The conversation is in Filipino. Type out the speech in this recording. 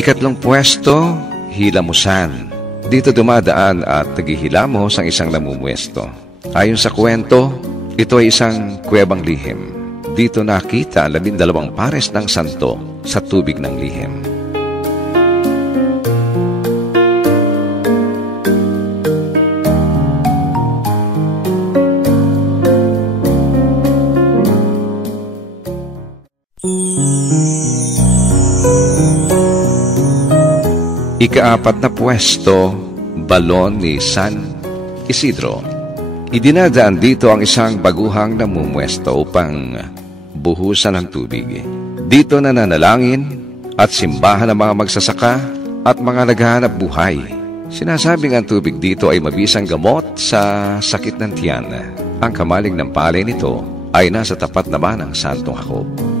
Ikatlong pwesto, hilamusan. Dito dumadaan at naghihilamos ang isang namumuesto. Ayon sa kwento, ito ay isang kuwebang lihim. Dito nakita ang 12 pares ng santo sa tubig ng lihim. Ika-4 na pwesto, balon ni San Isidro. Idinadaan dito ang isang baguhang namumuesto upang buhusan ng tubig. Dito nananalangin at simbahan ng mga magsasaka at mga naghahanap buhay. Sinasabing ang tubig dito ay mabisang gamot sa sakit ng tiyan. Ang kamalig ng palay nito ay nasa tapat naman ng Santong Jacob.